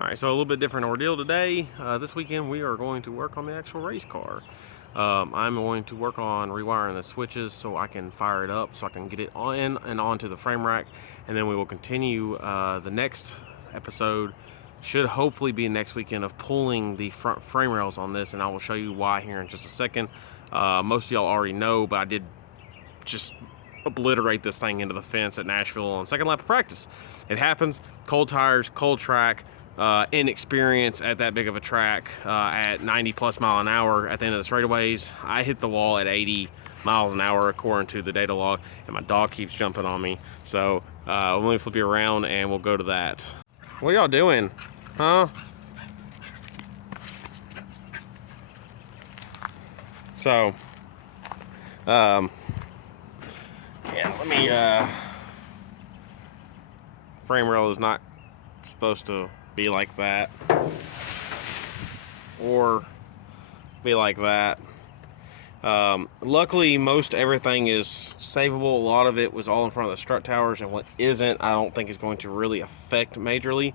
Alright, so a little bit different ordeal today. This weekend we are going to work on the actual race car. I'm going to work on rewiring the switches so I can fire it up, so I can get it on and onto the frame rack, and then we will continue the next episode. Should hopefully be next weekend of pulling the front frame rails on this, and I will show you why here in just a second. Most of y'all already know, but I did just obliterate this thing into the fence at Nashville on second lap of practice. It happens. Cold tires, cold track. Inexperience at that big of a track at 90 plus mile an hour at the end of the straightaways. I hit the wall at 80 miles an hour according to the data log, and my dog keeps jumping on me. So let me flip you around and we'll go to that. What are y'all doing? Huh? So yeah, let me frame rail is not supposed to be like that or be like that. Luckily most everything is savable. A lot of it was all in front of the strut towers, and what isn't I don't think is going to really affect majorly.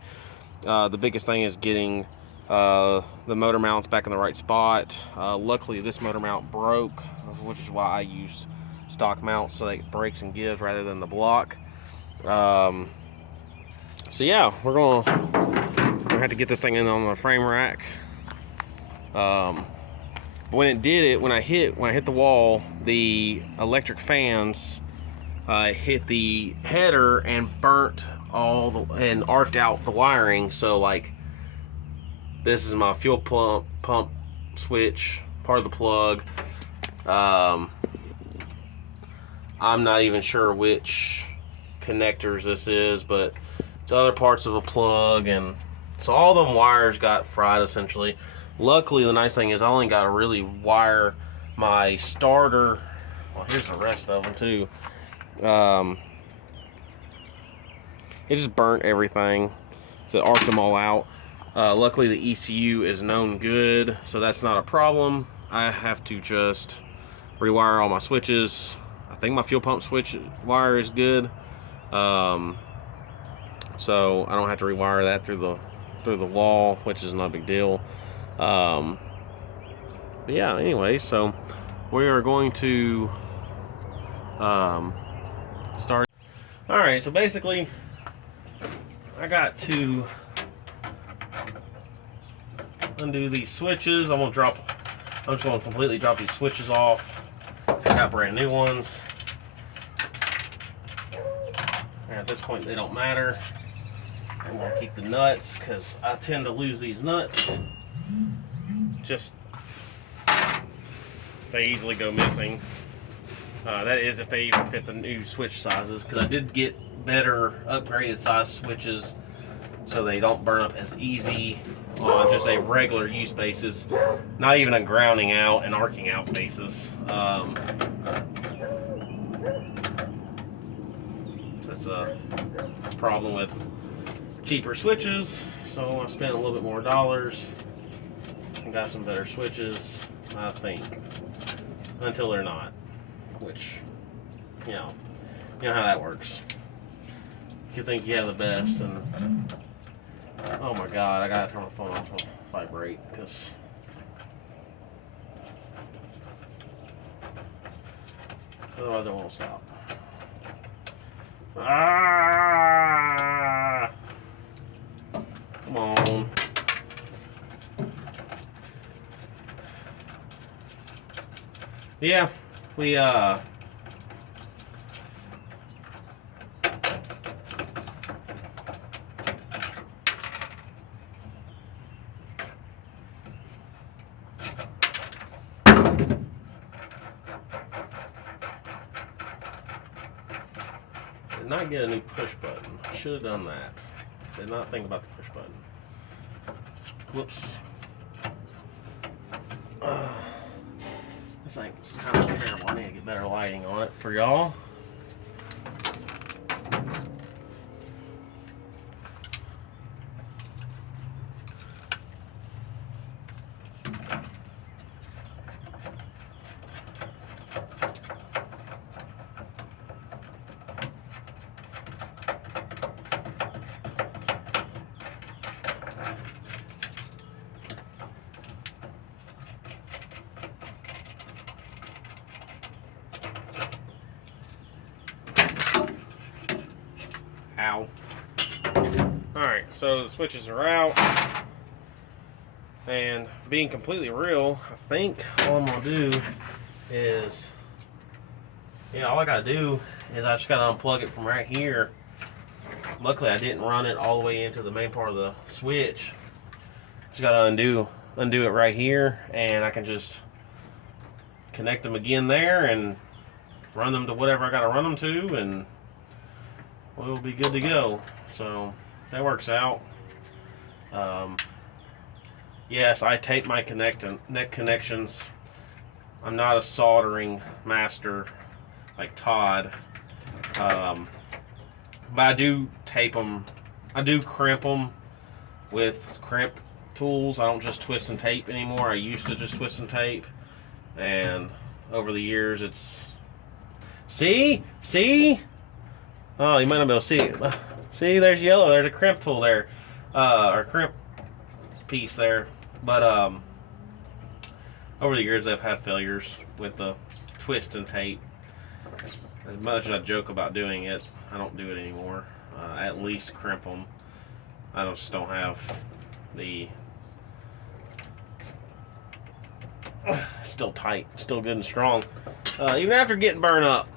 The biggest thing is getting the motor mounts back in the right spot. Luckily this motor mount broke, which is why I use stock mounts so that it breaks and gives rather than the block. So yeah, we're gonna have to get this thing in on the frame rack. When it did it, when I hit the wall, the electric fans hit the header and burnt and arced out the wiring. So like, this is my fuel pump switch, part of the plug. I'm not even sure which connectors this is, but it's other parts of a plug, and so all them wires got fried essentially. Luckily, the nice thing is I only got to really wire my starter. Well, here's the rest of them too. It just burnt everything, so it arced them all out. Luckily, the ECU is known good, so that's not a problem. I have to just rewire all my switches. I think my fuel pump switch wire is good. So I don't have to rewire that through the wall, which is not a big deal. But yeah, anyway, so we are going to start. All right, so basically I got to undo these switches. I'm just going to completely drop these switches off. I got brand new ones. And at this point they don't matter. I'm going to keep the nuts because I tend to lose these nuts. Just, they easily go missing. That is if they even fit the new switch sizes, because I did get better upgraded size switches so they don't burn up as easy on just a regular use basis, not even a grounding out and arcing out basis. That's a problem with cheaper switches, so I spent a little bit more dollars and got some better switches, I think, until they're not, which, you know how that works. You think you have the best, and oh my god, I gotta turn my phone off and vibrate, because otherwise it won't stop. Ah! Come on. Yeah, we did not get a new push button. I should have done that. Did not think about the push button. Whoops. This thing's kind of terrible. I need to get better lighting on it for y'all. Alright, so the switches are out. And being completely real, I think all I'm gonna do is, all I gotta do is I just gotta unplug it from right here. Luckily I didn't run it all the way into the main part of the switch. Just gotta undo it right here, and I can just connect them again there and run them to whatever I gotta run them to, and we'll be good to go. So that works out. Yes, I tape my neck connections. I'm not a soldering master like Todd, but I do tape them. I do crimp them with crimp tools. I don't just twist and tape anymore. I used to just twist and tape, and over the years it's see. Oh, you might not be able to see it. See, there's yellow. There's a crimp tool there, or crimp piece there. But over the years I've had failures with the twist and tape. As much as I joke about doing it, I don't do it anymore. At least crimp them. I just don't have the still tight, still good and strong, even after getting burned up.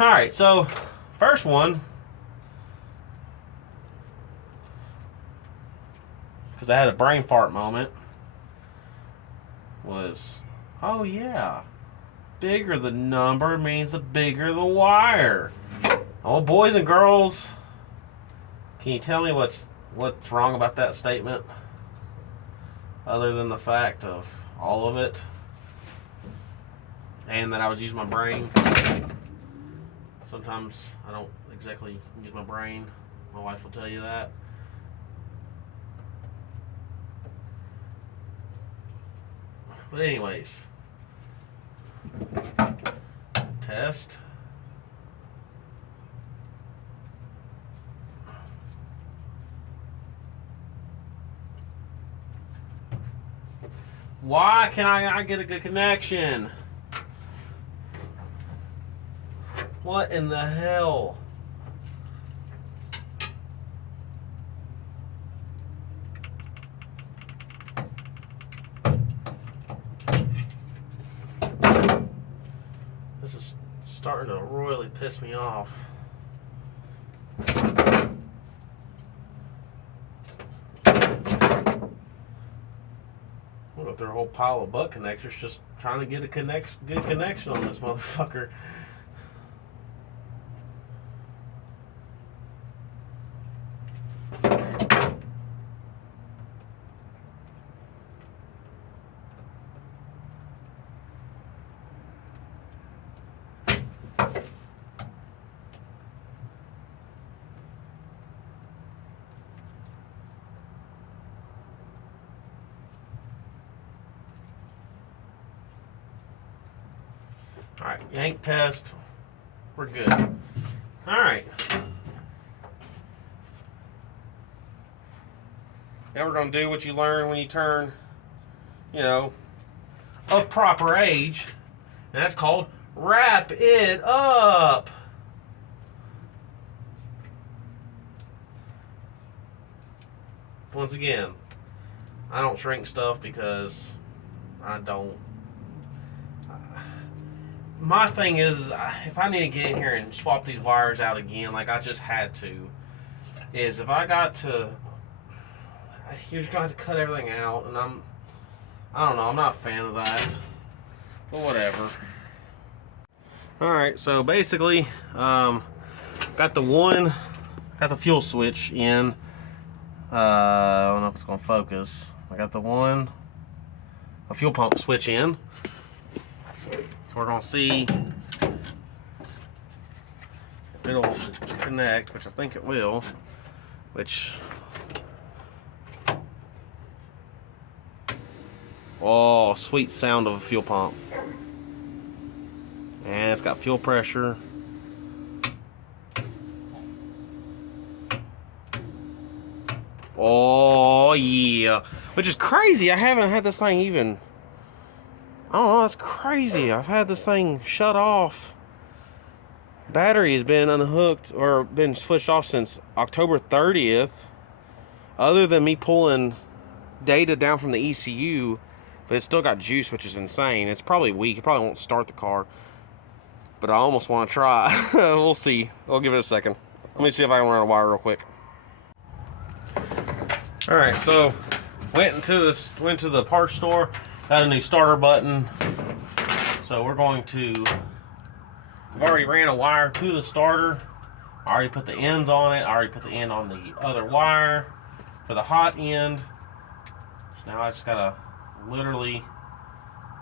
Alright, so first one, because I had a brain fart moment, was, oh yeah, bigger the number means the bigger the wire. Oh, boys and girls, can you tell me what's wrong about that statement, other than the fact of all of it, and that I would use my brain? Sometimes I don't exactly use my brain. My wife will tell you that. But anyways, test. Why can I not get a good connection? What in the hell? This is starting to royally piss me off. I'll go through a whole pile of butt connectors just trying to get a good connection on this motherfucker. Alright, yank test. We're good. Alright. Now we're going to do what you learn when you turn, of proper age. And that's called wrap it up. Once again, I don't shrink stuff because I don't. My thing is, if I need to get in here and swap these wires out again, like I just had to, is if I got to, you're just going to have to cut everything out, and I don't know, I'm not a fan of that, but whatever. Alright, so basically, got the fuel switch in. I don't know if it's going to focus. I got a fuel pump switch in. So we're going to see if it'll connect, which I think it will, oh, sweet sound of a fuel pump. And it's got fuel pressure. Oh yeah, which is crazy. I haven't had this thing even, I don't know, that's crazy. I've had this thing shut off battery has been unhooked or been switched off since October 30th. Other than me pulling data down from the ECU, but it's still got juice, which is insane. It's probably weak. It probably won't start the car, but I almost want to try. We'll see. I'll give it a second. Let me see if I can run a wire real quick. All right, so went to the parts store. Got a new starter button. So we're going to. I've already ran a wire to the starter. I already put the ends on it. I already put the end on the other wire for the hot end. Now I just gotta literally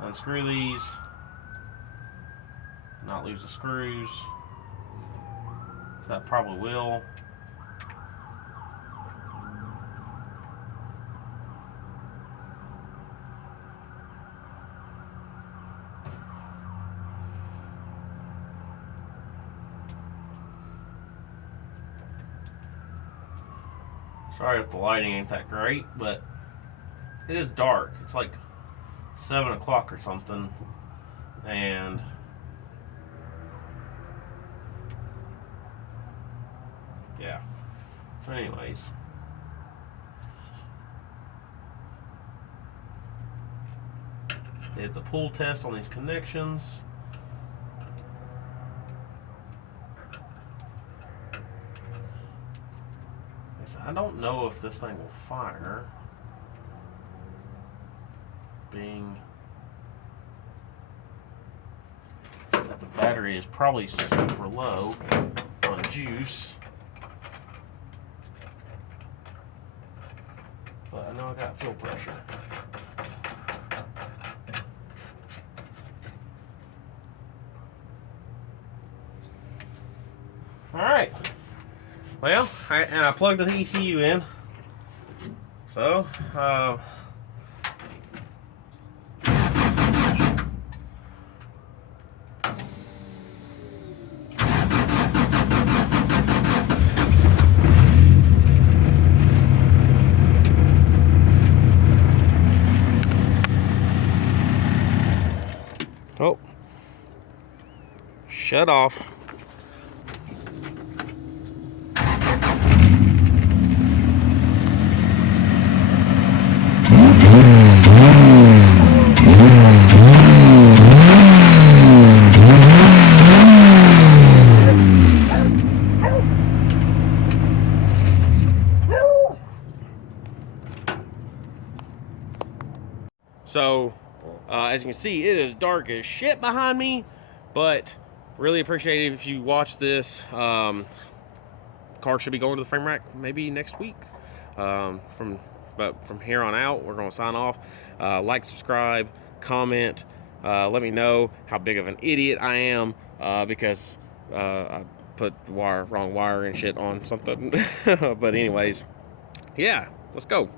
unscrew these, not lose the screws. That probably will. Sorry if the lighting ain't that great, but it is dark. It's like 7 o'clock or something, and yeah. So anyways, did the pull test on these connections. I don't know if this thing will fire, being that the battery is probably super low on juice. But I know I got fuel pressure. All right. Well, I plugged the ECU in. So, oh, shut off. So, as you can see, it is dark as shit behind me, but really appreciate it if you watch this. Car should be going to the frame rack maybe next week. But from here on out, we're going to sign off. Like, subscribe, comment. Let me know how big of an idiot I am because I put the wrong wire and shit on something. But anyways, yeah, let's go.